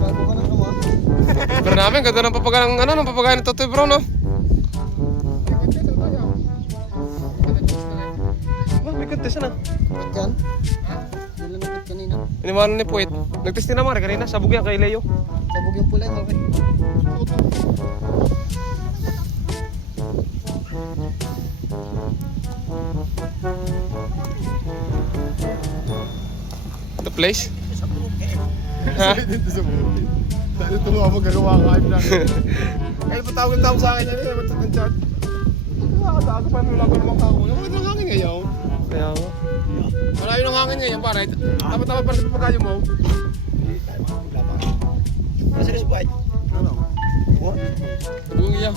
Bago ka ng ama. Pero namin, ganda ng papagayan ng ng papagayan ng Totoy Brown, no? May contest na. Ba't yan? Dila na kanina. Inimanan ni Puwit. Nag-test din naman kanina, sabog yan kay Leo. Sabog yung pula yung okay. The place? Ha? Dito sa bukid. Dahil ito nga magagawa ka hype na. Kaya patawag sa akin yan eh. Ba't sa chat? Nakakatago pa wala ko namang kako. Yung mga hangin ngayon. Kaya nga. Malayo ng hangin ngayon pare. Dapat para sa pagkayo mo. Nasa na si White? Ano? What? Bungi yan.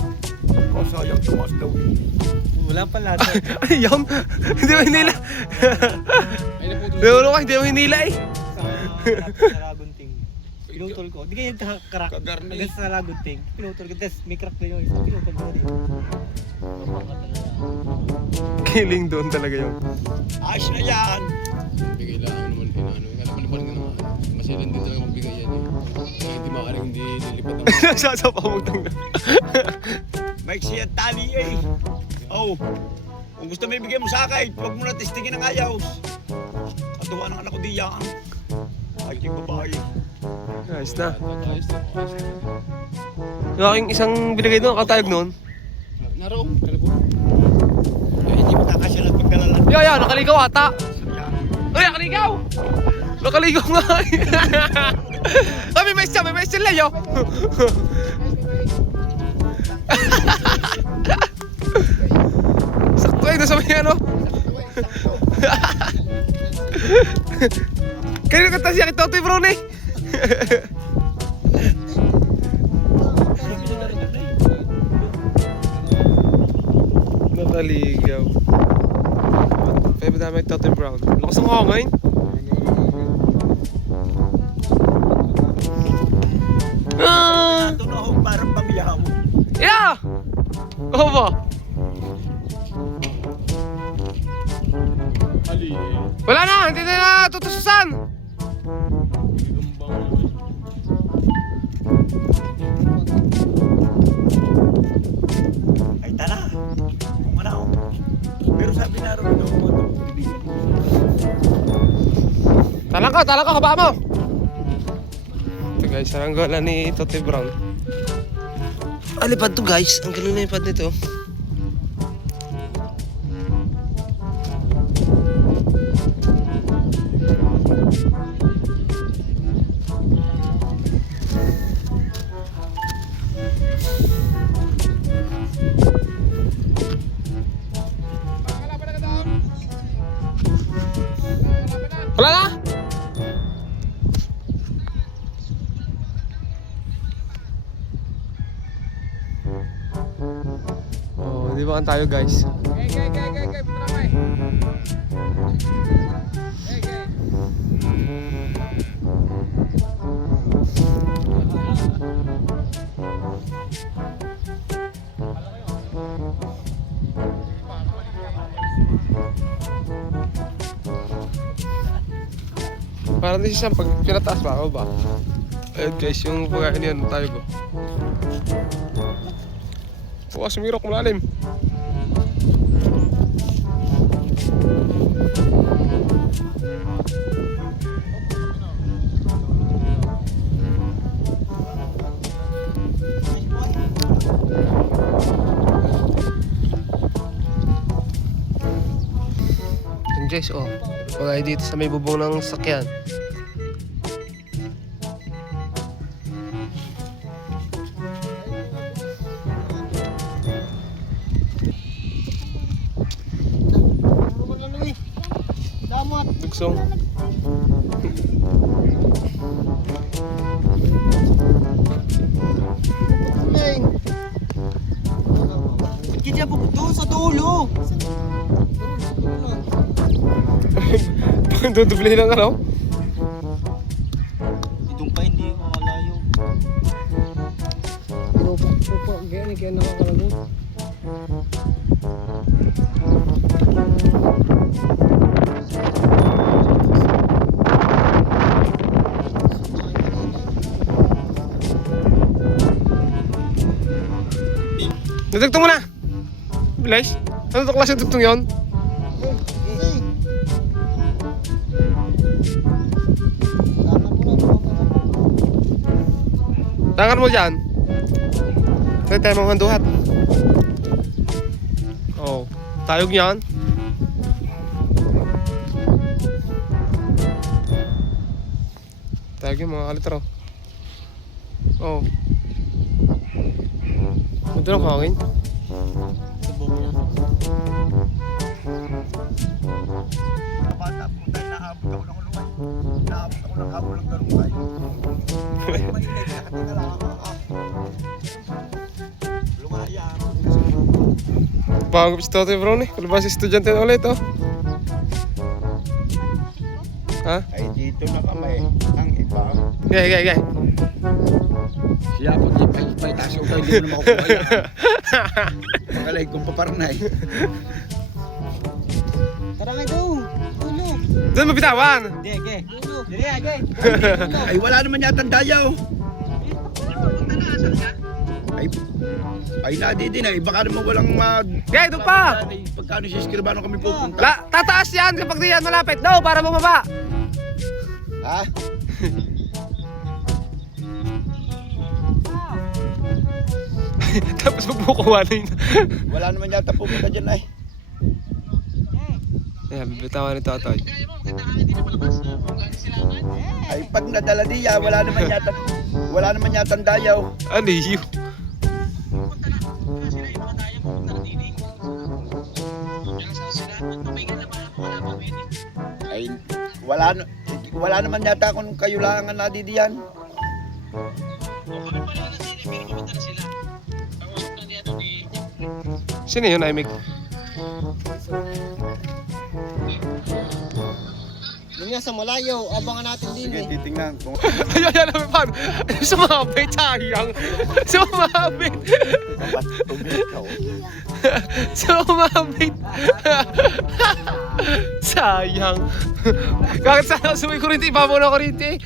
Oh, sayang tumas daw. Wala pa lahat. Ay, yun! Hindi mo hinila! Ay, naputo. Pero ka, hindi mo hinila eh! Sa lagunting. Pinutol ko. Di kaya nagkakarak. Kagarni. Hanggang sa lagunting. Pinutol ko. Tapos may crack na yung isa. Pinutol ko rin. Kiling doon talaga yun. Ayos na yan! Bigay lang naman inaano. Alam mo naman din naman. Masilin din talaga magbigay yan eh. Kaya hindi maaaring hindi nilipat ang Nagsasapamog na. Maiksi ang tali eh. Oh, kung gusto mo ibigay mo sa akin, huwag mo na testingin ang ayaw. Katuwa ng anak ko diyan. Ay, yung babae. Ayos na. ayos na. Yung aking isang binigay doon, katayog noon. Naroon. Ano po? Ay, hindi mo takasya lang pagdalalan. Yo, nakaligaw ata! Uy, nakaligaw! Nakaligaw nga! May mais siya, Leo! Sakto eh, nasa may ano? Kanino kanta siya kita Totoy Brown eh? Nakaligaw. Pwede ba dami Totoy Brown? Lakas ang hangin. Ah! Ito na ako parang pamiyaw. Yeah! Oo ba? Ali. Wala na! Hindi na tutususan! Ay, tara. Kumanaw. Pero sabi na rin ako mga Talang ka, haba mo! Ito guys, saranggola ni Totoy Brown. Lipad to guys, ang galing na lipad nito. Wala na? Oh, di ba tayo guys? Gay. Punta na ba eh? Gay. Parang din siya pag pinataas pa ako ba? Ayun guys, yung pagkain yan, tayo ko. Bukas sumirok malalim. Yan guys, oh. Pagkain dito sa may bubong ng sakyan. Dugsong. Ba't kaya po doon sa dulo? Dudubli lang ano? Doon pa hindi ako malayo. Pero po, ganyan kaya nakakalagot. Dudugtong mo na. Bilis. Ano klase dugtong yun? Tangan mo dyan. Pwede tayo mamanduhat. Oh, tayog yan. Tayog yung mga kalitro. Oh. Ito lang hangin. Bata po tayo, naabot ako ng ulungan. Naabot ako ng habol ng garungay. Maingay, nakatinga lang ako. Lumaya. Bago si Totoy Brown eh. Kalabas si estudyante na ulit oh. Ha? Ay dito na kami. Ang iba. Gay. Siya po, ipay, taas yung tayo, hindi mo na makukuha yan. Makalay kong paparnay. Tara nga doon. Tulog. Doon mabitawan. Ge. Tulog. Ge. Ay wala naman yata ang dayaw. Ay nadi din ay baka naman walang mag... Gay, doon pa. Pagkano si Escribano kami pupunta? Tataas yan kapag di yan malapit. No, para bumaba. Ha? Tapos magbukuha na yun. Wala naman yata pupunta dyan ay. Ayan, bibitawan ni Totoy. Ay pag nadala diya, wala naman yata ang dayaw. Aliyo. Ay wala naman yata kung kayo lang ang nadidiyan. Sino yun, Aimig? Yun nga sa malayo. Abangan natin din Sige, eh. titingnan kung Ayan, paano? Sumabit, sayang. Sumabit. Sumabit. Sayang. Bakit sana suwi kurinti? Iba mo na kurinti.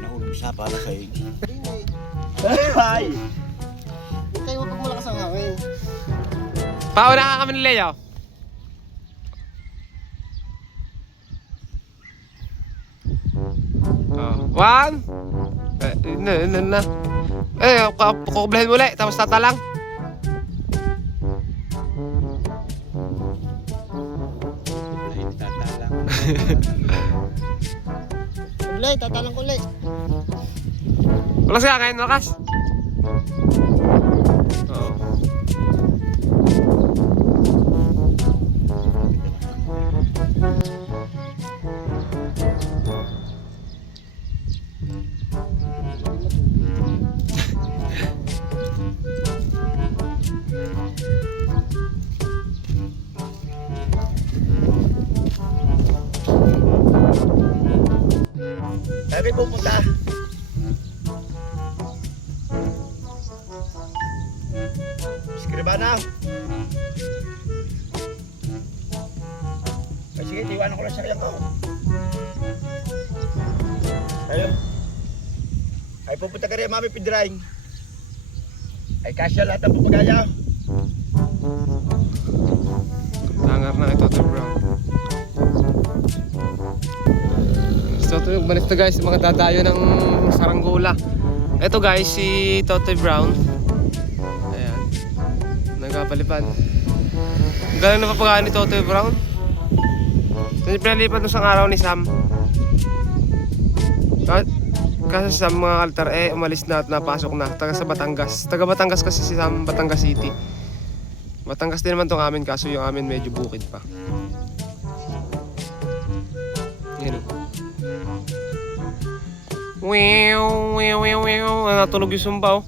nahulog siya para sa iyo. Din eh. Ay! Huwag kayo wag malakas ang hangin. Pauna ka kami ni Leo. One. Na. Kukublahin mo ulit, tapos tatalang. Kulay, tatalang kulay. Walang siya, kain malakas. Oo. Sabi pupunta. Escribano. Ay sige, iwanan ko lang sa kayang ko. Ayun. Ay pupunta ka rin, Mami Pidraing. Ay kasya lahat ang papagaya. Tangar na ito, Totoy Brown. So, ito balik to guys, mga dadayo ng saranggola. Ito guys, si Totoy Brown. Ayan. Nagpapalipad. Gano'n na papagaan ni Totoy Brown? Ito yung pinalipad nung isang araw ni Sam. Kasi sa mga altar, umalis na at napasok na. Taga sa Batangas. Taga Batangas kasi si Sam, Batangas City. Batangas din naman itong amin, kaso yung amin medyo bukid pa. Yan o. Natulog yung sumba oh.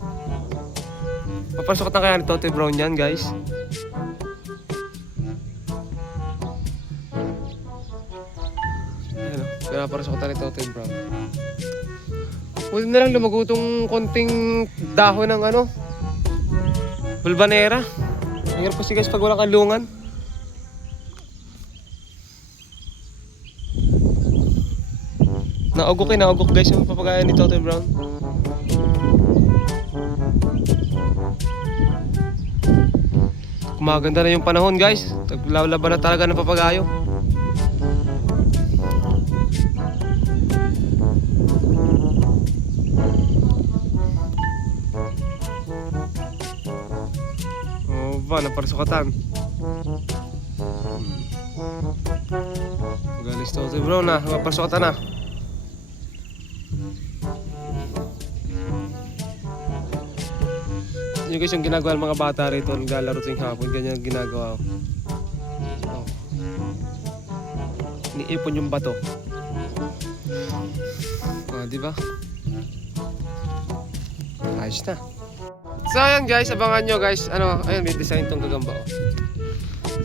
Papasok na kaya ni Totoy Brown yan guys. Ayan o, pinapasok na ni Totoy Brown. Pwede na lang lumago tong konting dahon ng ano, bulbanera. Hirap kasi guys pag walang kalungan. Naugok guys yung papagayan ni Totoy Brown. Kumaganda na yung panahon guys. Taglalaban na talaga ng papagayo. Oh ba, naparsukatan. Galing si Totoy Brown na, naparsukatan na. Yun guys yung ginagawa ng mga bata rito, naglalaro tuwing hapon, ganyan ang ginagawa. Oh. Iniipon yung bato. Ah, di ba? Ayos na. So ayan guys, abangan nyo guys. Ano, ayun may design tong gagamba oh.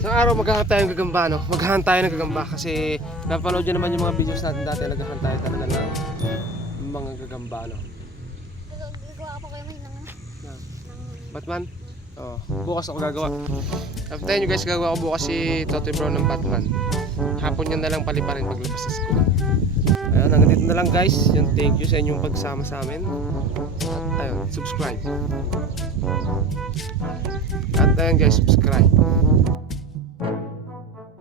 Isang araw maghahanap tayo ng gagamba no. Maghahanap tayo ng gagamba kasi napanood nyo naman yung mga videos natin dati, naghahanap tayo talaga ng mga gagamba no. Gagawa pa kayo ng Batman? Oh, bukas ako gagawa. After nyo guys, gagawa ko bukas si Totoy Brown ng Batman. Hapon yan na lang paliparin paglabas sa school. Ayun, hanggang dito na lang guys. Yung thank you sa inyong pagsama sa amin. At ayun, subscribe. At ayun guys, subscribe.